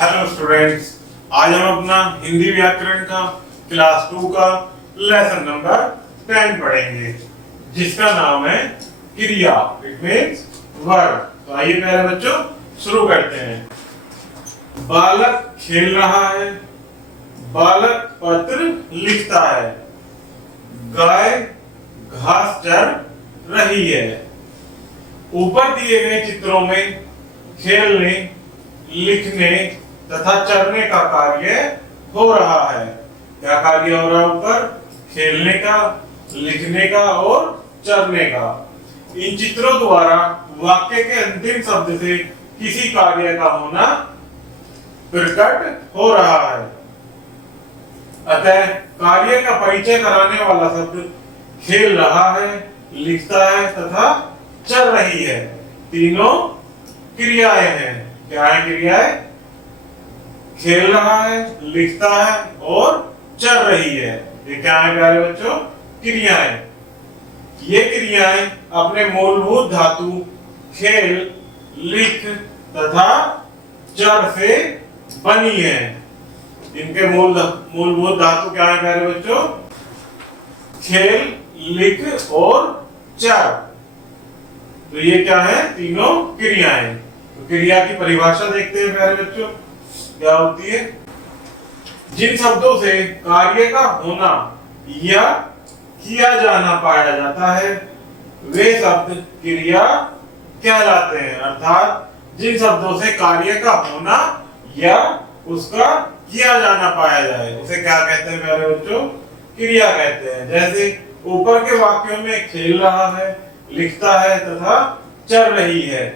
Hello students, आज हम अपना हिंदी व्याकरण का क्लास 2 का लेसन नंबर 10 पढ़ेंगे, जिसका नाम है क्रिया। It means verb. तो आइए प्यारे बच्चों शुरू करते हैं। बालक खेल रहा है, बालक पत्र लिखता है, गाय घास चर रही है। ऊपर दिए गए चित्रों में खेलने, लिखने तथा चरने का कार्य हो रहा है। क्या कार्य हो रहा है? ऊपर खेलने का, लिखने का और चरने का। इन चित्रों द्वारा वाक्य के अंतिम शब्द से किसी कार्य का होना प्रकट हो रहा है। अतः कार्य का परिचय कराने वाला शब्द खेल रहा है, लिखता है तथा चर रही है। तीनों क्रियाएं हैं। क्या है क्रियाएं? खेल रहा है, लिखता है और चल रही है। ये क्या है प्यारे बच्चों? क्रियाएं। ये क्रियाएं अपने मूलभूत धातु खेल, लिख तथा चर से बनी है। इनके मूलभूत धातु क्या है प्यारे बच्चों? खेल, लिख और चर। तो ये क्या है? तीनों क्रियाएं। तो क्रिया की परिभाषा देखते हैं प्यारे बच्चों, क्या होती है? जिन शब्दों से कार्य का होना या किया जाना पाया जाता है, वे शब्द क्रिया कहलाते हैं। अर्थात जिन शब्दों से कार्य का होना या उसका किया जाना पाया जाए, उसे क्या कहते हैं प्यारे बच्चों? क्रिया कहते हैं। जैसे ऊपर के वाक्यों में खेल रहा है, लिखता है तथा चल रही है,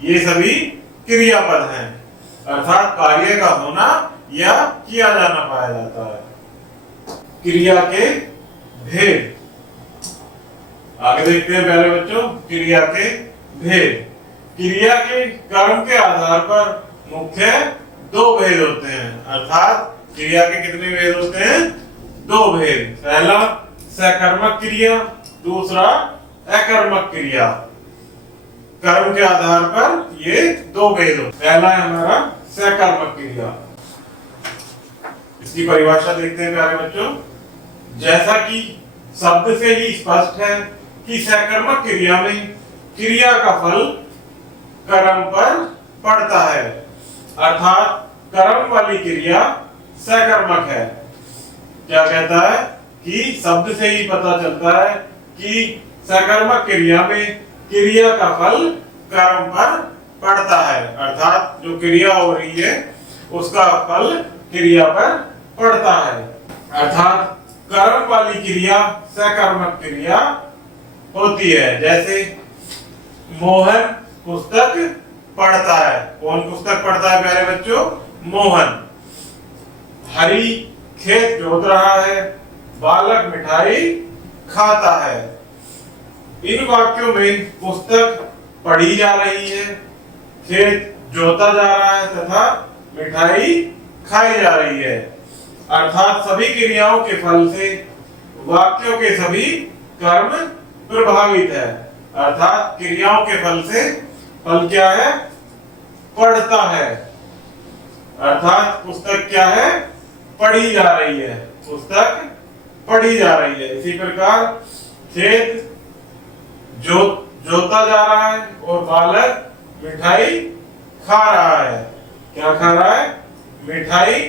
ये सभी क्रियापद हैं। अर्थात कार्य का होना या किया जाना पाया जाता है। क्रिया के भेद आगे देखते हैं प्यारे बच्चों। क्रिया के भेद। क्रिया के कर्म के आधार पर मुख्य दो भेद होते हैं। अर्थात क्रिया के कितने भेद होते हैं? दो भेद। पहला सकर्मक क्रिया, दूसरा अकर्मक क्रिया। कर्म के आधार पर ये दो भेद होते हैं। पहला है हमारा सकर्मक क्रिया। इसकी परिभाषा देखते हैं प्यारे बच्चों। जैसा कि शब्द से ही स्पष्ट है कि सकर्मक क्रिया में क्रिया का फल कर्म पर पड़ता है। अर्थात कर्म वाली क्रिया सकर्मक है। क्या कहता है कि शब्द से ही पता चलता है कि सकर्मक क्रिया में क्रिया का फल कर्म पर पड़ता है। अर्थात जो क्रिया हो रही है उसका फल क्रिया पर पड़ता है। अर्थात कर्म वाली क्रिया सकर्मक क्रिया होती है। जैसे मोहन पुस्तक पढ़ता है। कौन पुस्तक पढ़ता है प्यारे बच्चों? मोहन। हरी खेत जोत रहा है, बालक मिठाई खाता है। इन वाक्यों में पुस्तक पढ़ी जा रही है, खेत जोता जा रहा है तथा मिठाई खाई जा रही है। अर्थात सभी क्रियाओं के फल से वाक्यों के सभी कर्म प्रभावित है। अर्थात क्रियाओं के फल से फल क्या है? पढ़ता है। अर्थात पुस्तक क्या है? पढ़ी जा रही है। पुस्तक पढ़ी जा रही है। इसी प्रकार खेत जोता जा रहा है और बालक मिठाई खा रहा है। क्या खा रहा है? मिठाई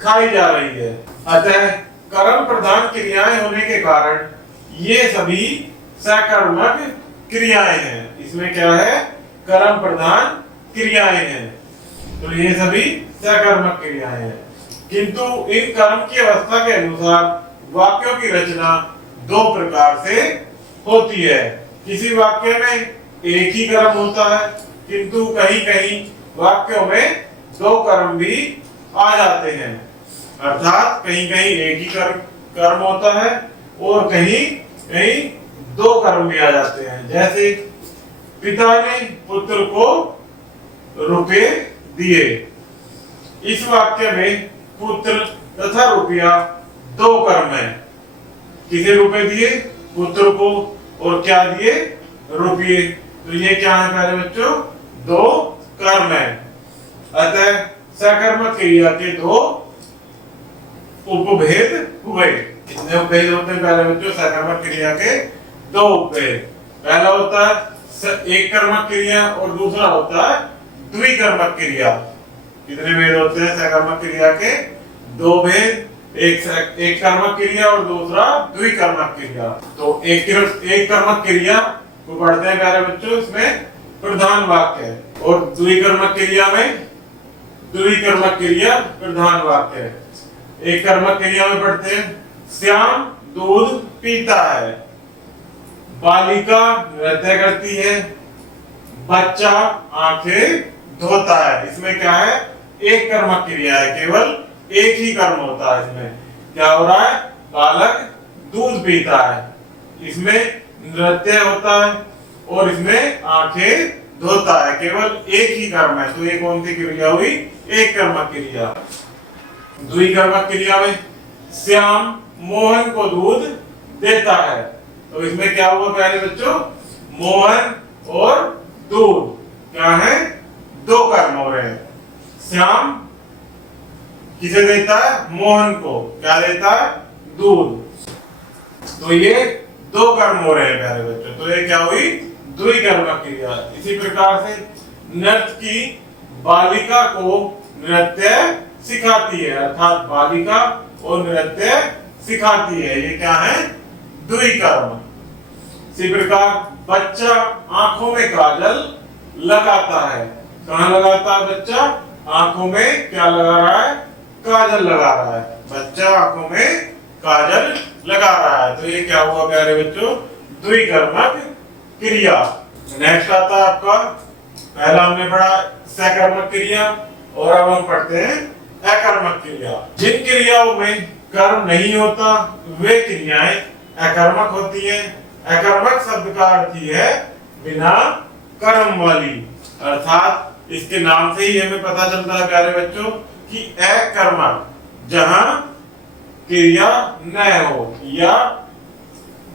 खाई जा रही है। अतः कर्म प्रधान क्रियाएं होने के कारण ये सभी सकर्मक क्रियाएं हैं। इसमें क्या है? कर्म प्रधान क्रियाएं हैं। तो ये सभी सकर्मक क्रियाएं हैं। किंतु इन कर्म की अवस्था के अनुसार वाक्यों की रचना दो प्रकार से होती है। किसी वाक्य में एक ही कर्म होता है, किंतु कहीं कहीं वाक्यों में दो कर्म भी आ जाते हैं। अर्थात कहीं कहीं एक ही कर्म होता है और कहीं कहीं दो कर्म भी आ जाते हैं। जैसे पिता ने पुत्र को रुपए दिए। इस वाक्य में पुत्र तथा रुपया दो कर्म है। किसे रुपए दिए? पुत्र को। और क्या दिए? रुपये। तो ये क्या है प्यारे बच्चों? दो कर्म है। अतः सकर्मक क्रिया के दो उपभेद हुए। कितने उपभेद होते हैं प्यारे बच्चों? सकर्मक क्रिया के दो उपभेद। पहला होता है एक कर्मक क्रिया और दूसरा होता है द्विकर्मक क्रिया। कितने भेद होते हैं सकर्मक क्रिया के? दो भेद, एक कर्मक क्रिया और दूसरा द्विकर्मक क्रिया। तो एक कर्मक क्रिया को पढ़ते हैं प्यारे बच्चों, इसमें प्रधान वाक्य है, और द्विकर्मक क्रिया में द्विकर्मक क्रिया प्रधान वाक्य है। एक कर्मक क्रिया में पढ़ते हैं श्याम दूध पीता है, बालिका नृत्य करती है, बच्चा आंखें धोता है। इसमें क्या है? एक कर्मक क्रिया है, केवल एक ही कर्म होता है। इसमें क्या हो रहा है? बालक दूध पीता है, इसमें नृत्य होता है और इसमें आंखें धोता है। केवल एक ही कर्म है, तो ये कौन सी क्रिया हुई? एक कर्मक क्रिया। द्विकर्मक क्रिया में श्याम मोहन को दूध देता है, तो इसमें क्या हुआ प्यारे बच्चों? मोहन और दूध क्या है? दो कर्म हो रहे हैं। श्याम किसे देता है? मोहन को। क्या देता है? दूध। तो ये दो कर्म हो रहे हैं प्यारे बच्चों, तो ये क्या हुई? द्विकर्मक क्रिया। इसी प्रकार से नृत्य की बालिका को नृत्य सिखाती है, अर्थात बालिका और नृत्य सिखाती है, ये क्या है? द्विकर्म। इसी प्रकार बच्चा आंखों में काजल लगाता है। कहाँ लगाता है बच्चा? आंखों में क्या लगा रहा है? काजल लगा रहा है। बच्चा आंखों में काजल लगा रहा है, तो ये क्या हुआ प्यारे बच्चों? द्विकर्मक क्रिया। नेक्स्ट आता है आपका, पहला हमने पढ़ा सकर्मक क्रिया और अब हम पढ़ते हैं अकर्मक क्रिया। जिन क्रियाओं में कर्म नहीं होता वे क्रियाएं अकर्मक होती हैं। अकर्मक शब्द का अर्थ ही है बिना कर्म वाली, अर्थात इसके नाम से ही हमें पता चलता है प्यारे बच्चों कि अकर्मक जहां क्रिया न हो या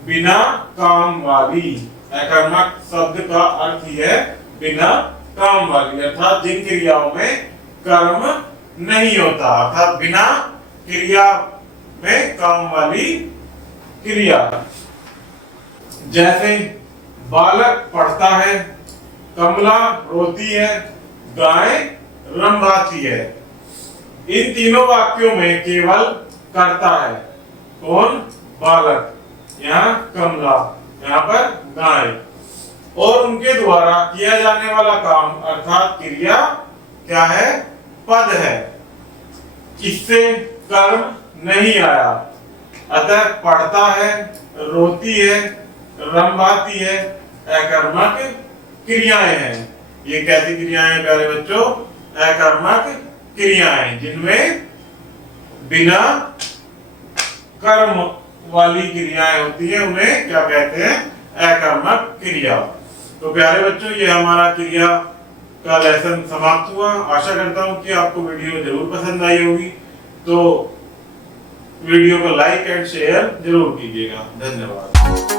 बिना काम वाली। अकर्मक शब्द का अर्थ ही है बिना काम वाली, अर्थात जिन क्रियाओं में कर्म नहीं होता, अर्थात बिना क्रिया में काम वाली क्रिया। जैसे बालक पढ़ता है, कमला रोती है, गाय रंभाती है। इन तीनों वाक्यों में केवल करता है कौन? बालक, यहाँ कमला, यहाँ पर गाय, और उनके द्वारा किया जाने वाला काम अर्थात क्रिया क्या है? पद है। इससे कर्म नहीं आया, अतः पढ़ता है, रोती है, रंभाती है, अकर्मक क्रियाएं हैं। ये कैसी क्रियाएं प्यारे बच्चों? अकर्मक क्रियाएं, जिनमें बिना कर्म वाली क्रियाएं होती है, उन्हें क्या कहते हैं? अकर्मक क्रिया। तो प्यारे बच्चों, ये हमारा क्रिया का लेसन समाप्त हुआ। आशा करता हूं कि आपको वीडियो जरूर पसंद आई होगी, तो वीडियो को लाइक एंड शेयर जरूर कीजिएगा। धन्यवाद।